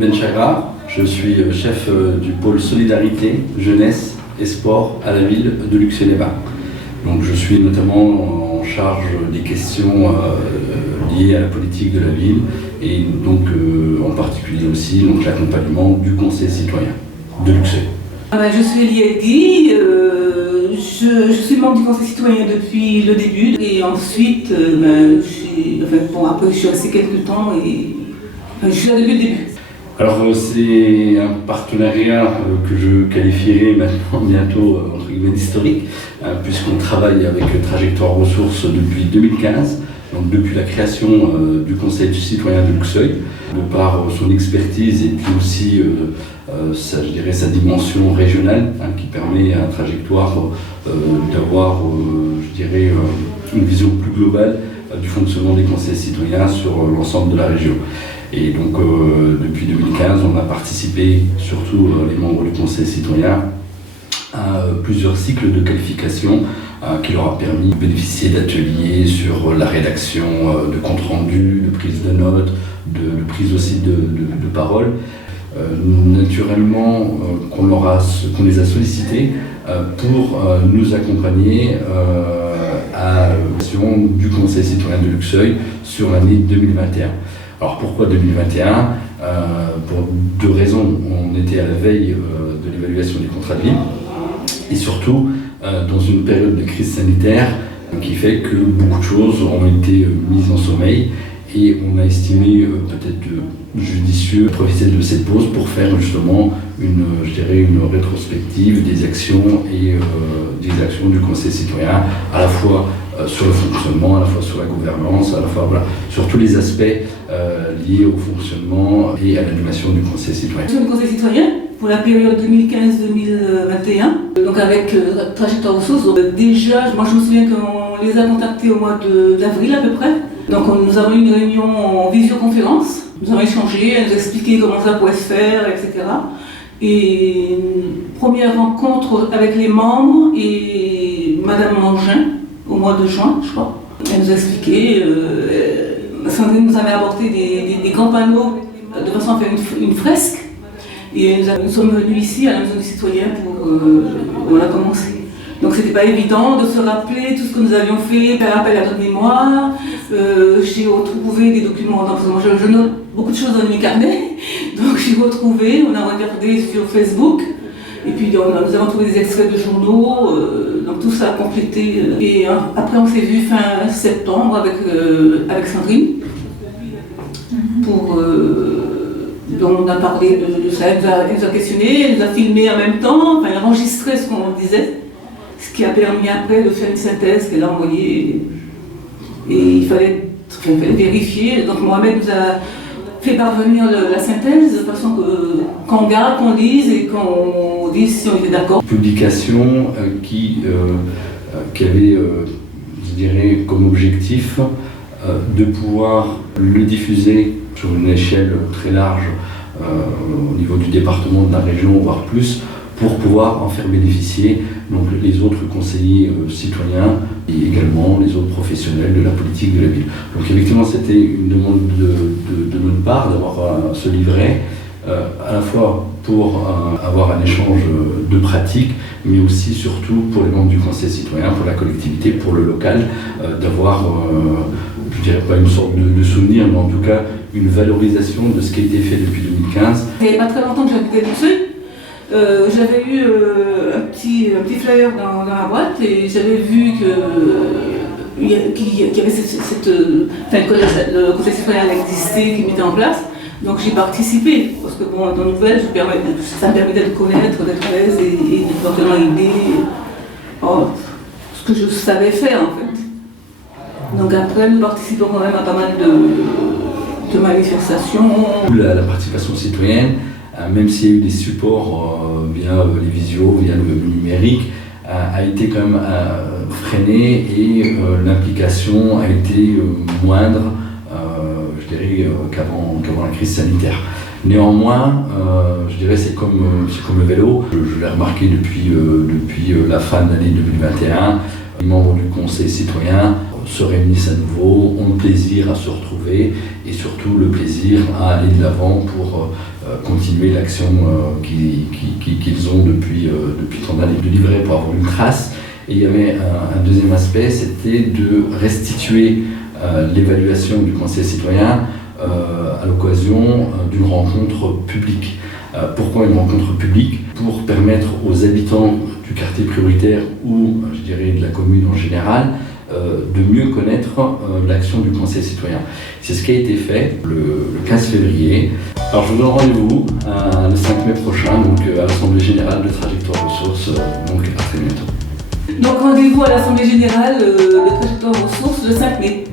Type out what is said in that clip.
Benchagra, je suis chef du pôle Solidarité, Jeunesse et Sport à la ville de Luxeuil-les-Bains. Donc je suis notamment en charge des questions liées à la politique de la ville et donc en particulier aussi donc, l'accompagnement du conseil citoyen de Luxeuil. Je suis Eliedi, je suis membre du conseil citoyen depuis le début et ensuite après je suis restée quelques temps et je suis là depuis le début. Alors c'est un partenariat que je qualifierais maintenant bientôt entre guillemets d'historique, puisqu'on travaille avec Trajectoire Ressources depuis 2015, donc depuis la création du Conseil citoyen de Luxeuil, de par son expertise et puis aussi sa dimension régionale qui permet à Trajectoire d'avoir une vision plus globale du fonctionnement des conseils citoyens sur l'ensemble de la région. Et donc depuis 2015, on a participé, surtout les membres du conseil citoyen, à plusieurs cycles de qualification qui leur a permis de bénéficier d'ateliers sur la rédaction de comptes rendus, de prise de notes, de prise aussi de parole. Naturellement, qu'on les a sollicités pour nous accompagner à l'action du conseil citoyen de Luxeuil sur l'année 2021. Alors pourquoi 2021 ? Pour deux raisons. On était à la veille de l'évaluation du contrat de ville et surtout dans une période de crise sanitaire qui fait que beaucoup de choses ont été mises en sommeil et on a estimé peut-être judicieux de profiter de cette pause pour faire justement une rétrospective des actions et des actions du conseil citoyen à la fois sur le fonctionnement, à la fois sur la gouvernance, à la fois sur tous les aspects liés au fonctionnement et à l'animation du conseil citoyen. Sur le conseil citoyen, pour la période 2015-2021, donc avec Trajectoire Ressources, déjà, moi je me souviens qu'on les a contactés au mois d'avril à peu près. Donc nous avons eu une réunion en visioconférence, nous avons échangé, elle nous a expliqué comment ça pouvait se faire, etc. Et une première rencontre avec les membres et Madame Mangin, au mois de juin, je crois. Elle nous a expliqué, Sandrine nous avait apporté des grands panneaux de façon à faire une fresque. Et nous sommes venus ici à la Maison du Citoyen pour on a commencé. Donc c'était pas évident de se rappeler tout ce que nous avions fait, faire appel à notre mémoire. J'ai retrouvé des documents, parce que moi je note beaucoup de choses dans mes carnets. Donc j'ai retrouvé, on a regardé sur Facebook. Et puis nous avons trouvé des extraits de journaux, donc tout ça a complété. Et après on s'est vu fin septembre avec Sandrine. Donc on a parlé de ça, elle nous a questionné, elle nous a filmé en même temps, elle a enregistré ce qu'on disait, ce qui a permis après de faire une synthèse qu'elle a envoyée. Et il fallait vérifier. Donc Mohamed nous a fait parvenir la synthèse de façon qu'on garde, qu'on lise et qu'on dise si on était d'accord. Publication qui avait, comme objectif de pouvoir le diffuser sur une échelle très large au niveau du département, de la région, voire plus, pour pouvoir en faire bénéficier donc, les autres conseillers citoyens et également les autres professionnels de la politique de la ville. Donc effectivement, c'était une demande de notre part d'avoir ce livret, à la fois pour avoir un échange de pratiques, mais aussi surtout pour les membres du conseil citoyen, pour la collectivité, pour le local, d'avoir, je dirais pas une sorte de souvenir, mais en tout cas une valorisation de ce qui a été fait depuis 2015. Il n'y a pas très longtemps que j'habitais Luxeuil. J'avais eu un petit flyer dans la boîte et j'avais vu qu'il y avait que le conseil citoyen existait, qui mettait en place. Donc j'ai participé, parce que dans nos nouvelles, ça me permettait de connaître, d'être à l'aise et d'éventuellement aider ce que je savais faire en fait. Donc après, nous participons quand même à pas mal de manifestations. La participation citoyenne, même s'il y a eu des supports via les visios, via le numérique, a été quand même freinée et l'implication a été moindre, qu'avant la crise sanitaire. Néanmoins, c'est comme le vélo. Je l'ai remarqué depuis la fin de l'année 2021. Les membres du conseil citoyen se réunissent à nouveau, ont le plaisir à se retrouver et surtout le plaisir à aller de l'avant pour continuer l'action qu'ils ont depuis tant d'années. De livrer pour avoir une trace. Et il y avait un deuxième aspect, c'était de restituer l'évaluation du conseil citoyen à l'occasion d'une rencontre publique. Pourquoi une rencontre publique? Pour permettre aux habitants du quartier prioritaire ou, je dirais, de la commune en général, de mieux connaître l'action du conseil citoyen. C'est ce qui a été fait le 15 février. Alors je vous donne rendez-vous le 5 mai prochain, donc à l'Assemblée Générale de Trajectoire Ressources, donc à très bientôt. Donc rendez-vous à l'Assemblée Générale de Trajectoire Ressources le 5 mai.